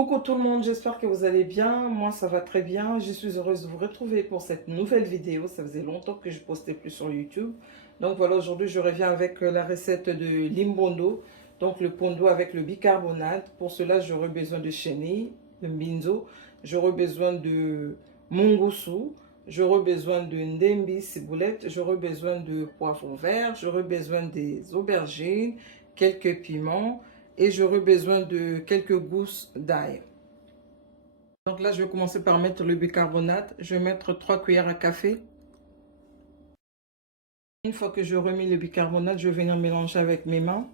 Coucou tout le monde, j'espère que vous allez bien. Moi, ça va très bien. Je suis heureuse de vous retrouver pour cette nouvelle vidéo. Ça faisait longtemps que je postais plus sur YouTube. Donc voilà, aujourd'hui, je reviens avec la recette de l'imbondo. Donc le pondo avec le bicarbonate. Pour cela, j'aurai besoin de chenille, de mbinzo. J'aurai besoin de mongousou. J'aurai besoin de ndembi ciboulette. J'aurai besoin de poivron vert. J'aurai besoin des aubergines, quelques piments. Et j'aurai besoin de quelques gousses d'ail. Donc là, je vais commencer par mettre le bicarbonate. Je vais mettre 3 cuillères à café. Une fois que je remis le bicarbonate, je vais venir mélanger avec mes mains.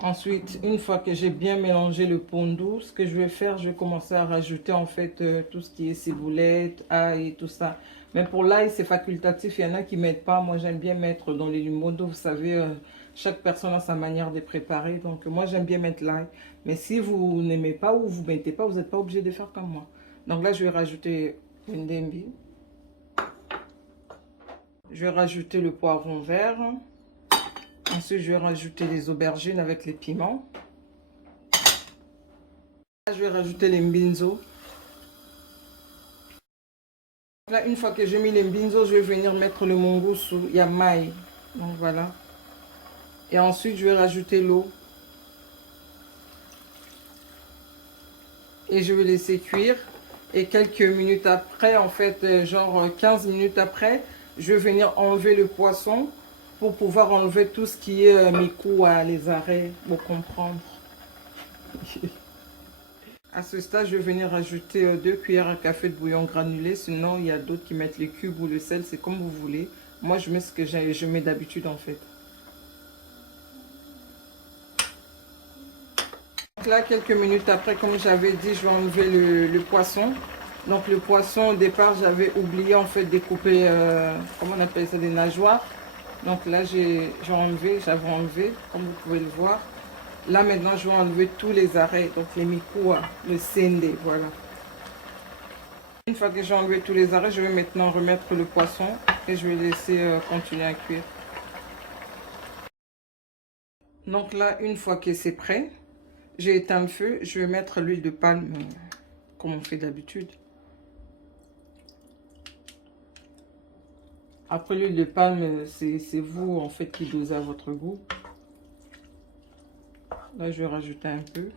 Ensuite, une fois que j'ai bien mélangé le pondo, ce que je vais faire, je vais commencer à rajouter en fait tout ce qui est ciboulette, ail et tout ça. Mais pour l'ail, c'est facultatif. Il y en a qui ne mettent pas. Moi, j'aime bien mettre dans les limmondos. Vous savez, chaque personne a sa manière de préparer. Donc, moi, j'aime bien mettre l'ail. Mais si vous n'aimez pas ou vous ne mettez pas, vous n'êtes pas obligé de faire comme moi. Donc là, je vais rajouter une ndembi. Je vais rajouter le poivron vert. Ensuite, je vais rajouter les aubergines avec les piments. Là, je vais rajouter les mbinzo. Là, une fois que j'ai mis les mbinzo, je vais venir mettre le mongousou yamai. Donc voilà. Et ensuite, je vais rajouter l'eau. Et je vais laisser cuire. Et quelques minutes après, en fait, genre 15 minutes après, je vais venir enlever le poisson pour pouvoir enlever tout ce qui est mes coups, les arrêts, pour comprendre. À ce stade, je vais venir rajouter 2 cuillères à café de bouillon granulé. Sinon, il y a d'autres qui mettent les cubes ou le sel, c'est comme vous voulez. Moi, je mets ce que je mets d'habitude en fait. Donc là, quelques minutes après, comme j'avais dit, je vais enlever le poisson. Donc le poisson, au départ, j'avais oublié en fait de couper, comment on appelle ça, des nageoires. Donc là, j'avais enlevé, comme vous pouvez le voir. Là, maintenant, je vais enlever tous les arrêts, donc les mikoua, le sende, voilà. Une fois que j'ai enlevé tous les arrêts, je vais maintenant remettre le poisson et je vais laisser continuer à cuire. Donc là, une fois que c'est prêt, j'ai éteint le feu. Je vais mettre l'huile de palme comme on fait d'habitude. Après, l'huile de palme, c'est vous en fait qui dosez à votre goût. Là, je vais rajouter un peu.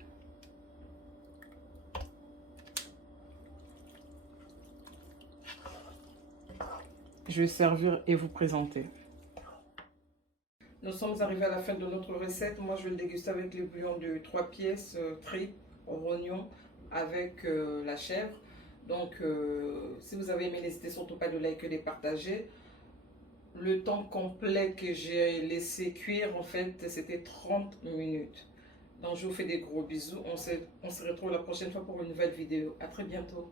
Je vais servir et vous présenter. Nous sommes arrivés à la fin de notre recette. Moi, je vais le déguster avec le bouillon de 3 pièces, tripes, oignons, avec la chèvre. Donc, si vous avez aimé, n'hésitez surtout pas de liker et de partager. Le temps complet que j'ai laissé cuire, en fait, c'était 30 minutes. Donc, je vous fais des gros bisous. On se retrouve la prochaine fois pour une nouvelle vidéo. À très bientôt.